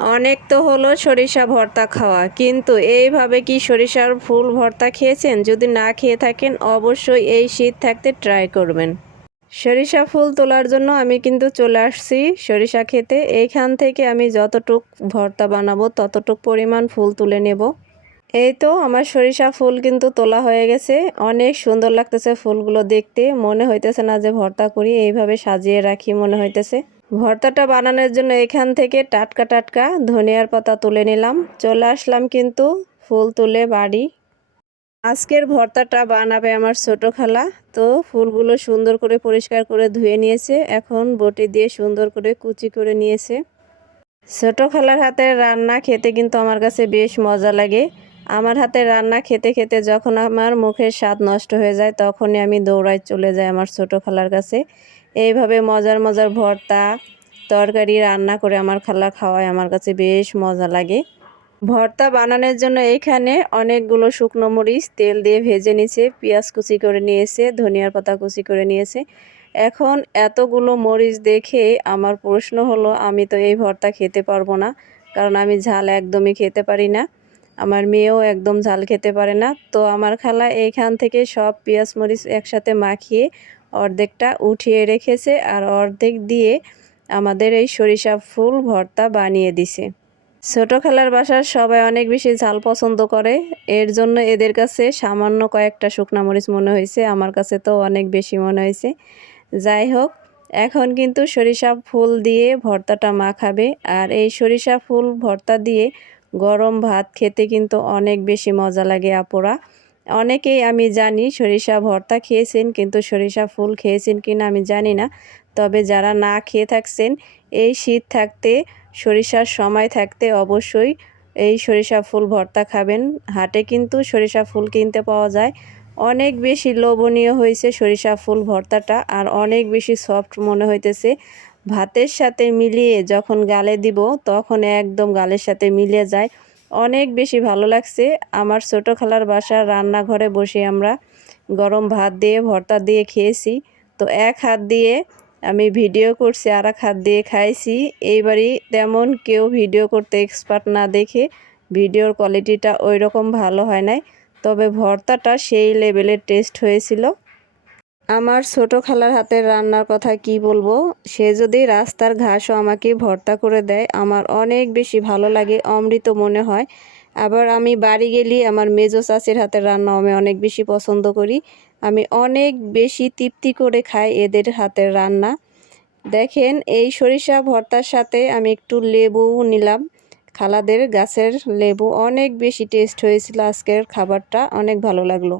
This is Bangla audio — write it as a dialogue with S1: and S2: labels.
S1: অনেক তো হলো সরিষা ভর্তা খাওয়া, কিন্তু এইভাবে কি সরিষার ফুল ভর্তা খেয়েছেন? যদি না খেয়ে থাকেন, অবশ্যই এই শীত থাকতে ট্রাই করবেন। সরিষা ফুল তোলার জন্য আমি কিন্তু চলে আসছি সরিষা খেতে। এইখান থেকে আমি যতটুক ভর্তা বানাবো, ততটুক পরিমাণ ফুল তুলে নেব। এই তো আমার সরিষা ফুল কিন্তু তোলা হয়ে গেছে। অনেক সুন্দর লাগতেছে ফুলগুলো দেখতে। মনে হইতেছে না যে ভর্তা করি, এইভাবে সাজিয়ে রাখি মনে হইতেছে। ভর্তাটা বানানোর জন্য এখান থেকে টাটকা টাটকা ধনিয়ার পাতা তুলে নিলাম। চলে আসলাম কিন্তু ফুল তুলে বাড়ি। আজকের ভর্তাটা বানাবে আমার ছোট খালা। তো ফুলগুলো সুন্দর করে পরিষ্কার করে ধুয়ে নিয়েছে। এখন বটি দিয়ে সুন্দর করে কুচি করে নিয়েছে। ছোট খালার হাতের রান্না খেতে কিন্তু আমার কাছে বেশ মজা লাগে। আমার হাতে রান্না খেতে খেতে যখন আমার মুখের স্বাদ নষ্ট হয়ে যায়, তখনই আমি দৌড়ায় চলে যাই আমার ছোট খালার কাছে। এইভাবে মজার মজার ভর্তা, তরকারি রান্না করে আমার খালা খাওয়ায়, আমার কাছে বেশ মজা লাগে। ভর্তা বানানোর জন্য এখানে অনেকগুলো শুকনো মরিচ, তেল দিয়ে ভেজে নিয়েছে, পেঁয়াজ কুচি করে নিয়েছে, ধনিয়ার পাতা কুচি করে নিয়েছে। এখন এতগুলো মরিচ দেখে আমার প্রশ্ন হলো, আমি তো এই ভর্তা খেতে পারব না, কারণ আমি ঝাল একদমই খেতে পারি না। আমার মেয়েও একদম ঝাল খেতে পারে না। তো আমার খালা এইখান থেকে সব পেঁয়াজ মরিচ একসাথে মাখিয়ে অর্ধেকটা উঠিয়ে রেখেছে আর অর্ধেক দিয়ে আমাদের এই সরিষা ফুল ভর্তা বানিয়ে দিছে। ছোটো খালার বাসার সবাই অনেক বেশি ঝাল পছন্দ করে। এর জন্য এদের কাছে সামান্য কয়েকটা শুকনা মরিচ মনে হয়েছে। আমার কাছে তো অনেক বেশি মনে হয়েছে। যাই হোক, এখন কিন্তু সরিষা ফুল দিয়ে ভর্তাটা মাখাবে। আর এই সরিষা ফুল ভর্তা দিয়ে গরম ভাত খেতে কিন্তু অনেক বেশি মজা লাগে, আপুরা। অনেকেই আমি জানি সরিষা ভর্তা খেয়েছেন, কিন্তু সরিষা ফুল খেয়েছেন কি না আমি জানি না। তবে যারা না খেয়ে থাকছেন, এই শীত থাকতে, সরিষার সময় থাকতে অবশ্যই এই সরিষা ফুল ভর্তা খাবেন। হাটে কিন্তু সরিষা ফুল কিনতে পাওয়া যায়। অনেক বেশি লোভনীয় হয়েছে সরিষা ফুল ভর্তাটা, আর অনেক বেশি সফট মনে হইতেছে। ভাতের সাথে মিলিয়ে যখন গালে দিব, তখন একদম গালের সাথে মিলিয়ে যায়। অনেক বেশি ভালো লাগছে। আমার ছোটো খালার বাসার রান্নাঘরে বসে আমরা গরম ভাত দিয়ে, ভর্তা দিয়ে খেয়েছি। তো এক হাত দিয়ে আমি ভিডিও করছি আর এক হাত দিয়ে খাইছি। এইবারই তেমন কেউ ভিডিও করতে এক্সপার্ট না দেখে ভিডিওর কোয়ালিটিটা ওই রকম ভালো হয় নাই। তবে ভর্তাটা সেই লেভেলের টেস্ট হয়েছিল। আমার ছোট খালার হাতের রান্নার কথা কি বলব? সে যদি রাস্তার ঘাসও আমাকে ভর্তা করে দেয়, আমার অনেক বেশি ভালো লাগে, অমৃত মনে হয়। আবার আমি বাড়ি গেলে আমার মেজো চাষির হাতের রান্না আমি অনেক বেশি পছন্দ করি। আমি অনেক বেশি তৃপ্তি করে খাই এদের হাতের রান্না। দেখেন, এই সরিষা ভর্তার সাথে আমি একটু লেবু নিলাম। খালাদের গাছের লেবু অনেক বেশি টেস্ট হয়েছিল আজকের খাবারটা, অনেক ভালো লাগল।